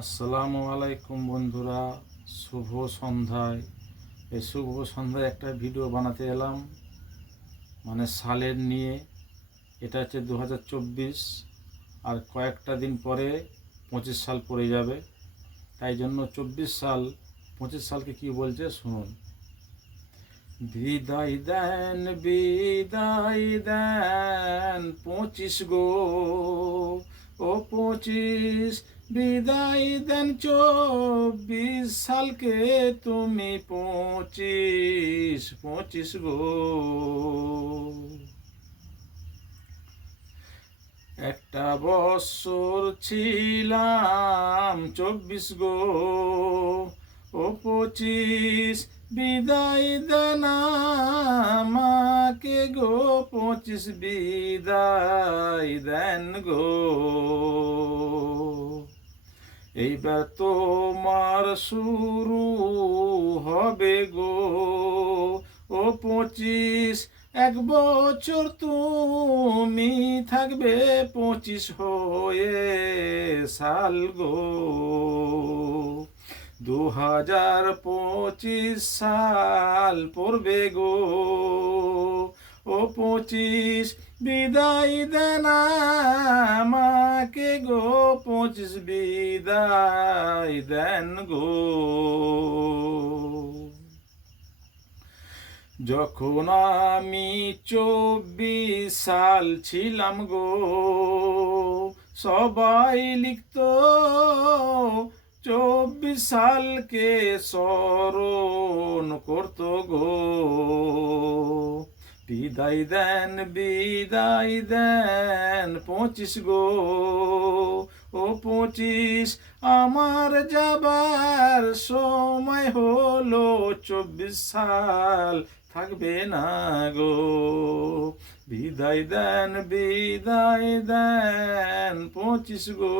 আসসালামু আলাইকুম বন্ধুরা, শুভ সন্ধ্যায়। এই শুভ সন্ধ্যায় একটা ভিডিও বানাতে এলাম, মানে সালের নিয়ে। এটা হচ্ছে 2024, আর কয়েকটা দিন পরে 25 সাল পড়ে যাবে। তাই জন্য 25 সালকে কি বলছে শুনুন। বিদায় দেন, বিদায় দেন 25 গো, ও 25, বিদায় দেন 24 সালকে, তুমি 25 গো। একটা বৎসর ছিলাম 24 গো, ও 25, বিদায় দেন আমাকে গো, 25 বিদায় দেন গো। এইবার তোমার শুরু হবে গো, ও 25, 1 বছর তুমি থাকবে 25 হয়ে সাল গো। 2025 সাল পড়বে গো, ও 25, বিদায় দেন আমাকে গো, 25 বিদায় দেন গো। যখন আমি 24 সাল ছিলাম গো, সবাই লিখতো 24 সালকে স্মরণ করতো গো। বিদায় দেন, বিদায় দেন 25 গো, ও 25, আমার যাবার সময় হলো, 24 সাল থাকবে না গো। বিদায় দেন, বিদায় দেন 25 গো।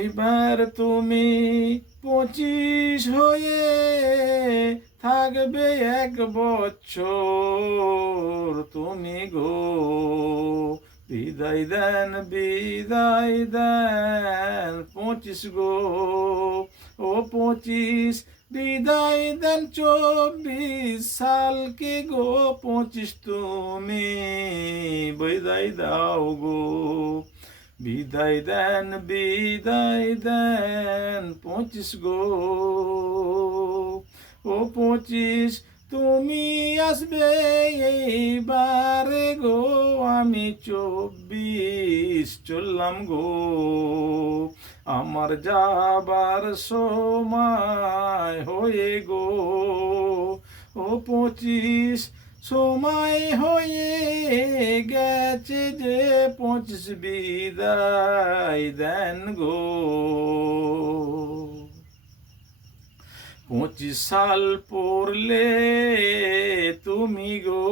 এইবার তুমি 25 হয়ে থাকবে 1 বছর তুমি গো। বিদায় দেন, বিদায় দেন 25 গো, ও 25, বিদায় দেন 24 সালকে গো, 25 তুমি বিদায় দাও গো। বিদায় দেন, বিদায় দেন 25 গো, ও 25, তুমি আসবে এইবারে গো, আমি 24 চললাম গো। আমার যাবার সময় হয়ে গো, ও 25, সময় হয়ে গেছে যে, 25 বিদায় দেন গো। 25 সাল পড়লে তুমি গো,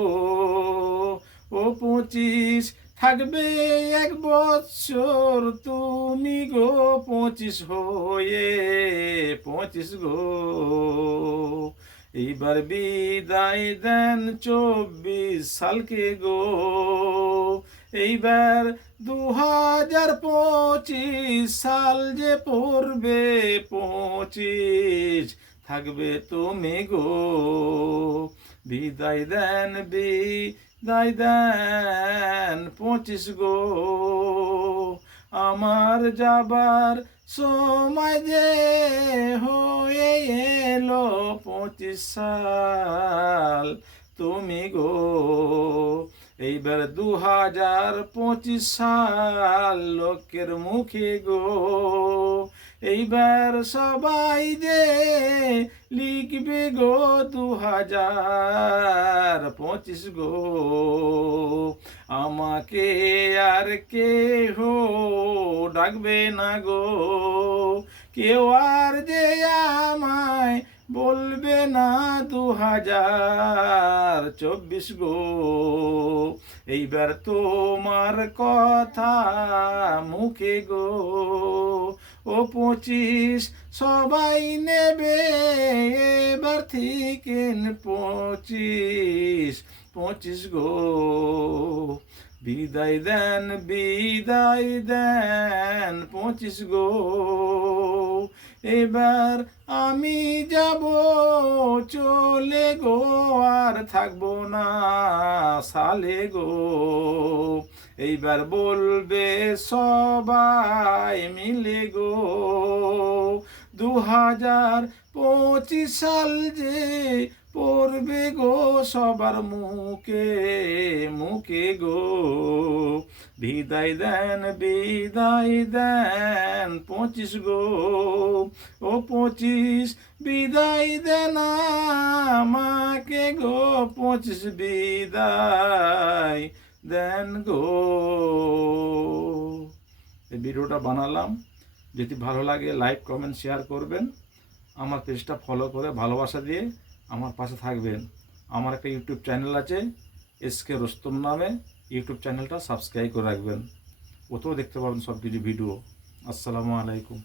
ও 25, থাকবে 1 বছর তুমি গো, 25 হয়ে 25 গো। এইবার বিদায় দেন 24 সালকে গো। এইবার 2025 সাল যে পড়বে 25, থাকবে তুমি গো। বিদায় দেন, বিদায় দেন 25 গো। আমার যাবার সময় যে হয়ে এলো, 25 সাল তুমি গো। এইবার 2025 সাল লোকের মুখে গো। এইবার সবাই যে লিখবে গো 2025 গো। আমাকে আর কেহ ডাকবে না গো, কেউ আর যে আমায় বলবে না 2024 গো। এইবার তোমার কথা মুখে গো, ও 25, সবাই নেবে এবার থেকে 25 গো। বিদায় দেন 25 গো, এবার আমি যাব চলে গো, আর থাকবো না সালে গো। এইবার বলবে সবাই মিলে গো, 2025 সাল যে পড়বে গো সবার মুখে মুখে গো। বিদায় দেন 25 গো, ও 25 বিদায় দেন আমাকে গো, 25 বিদায় দেন গো। এই ভিডিওটা বানালাম, যদি ভালো লাগে লাইক কমেন্ট শেয়ার করবেন, আমার পেজটা ফলো করে ভালোবাসা দিয়ে আমার পাশে থাকবেন। আমার একটা ইউটিউব চ্যানেল আছে এসকে রুস্তম নামে, ইউটিউব চ্যানেলটা সাবস্ক্রাইব করে রাখবেন, ওতেও দেখতে পাবেন সব কিছু ভিডিও। আসসালামু আলাইকুম।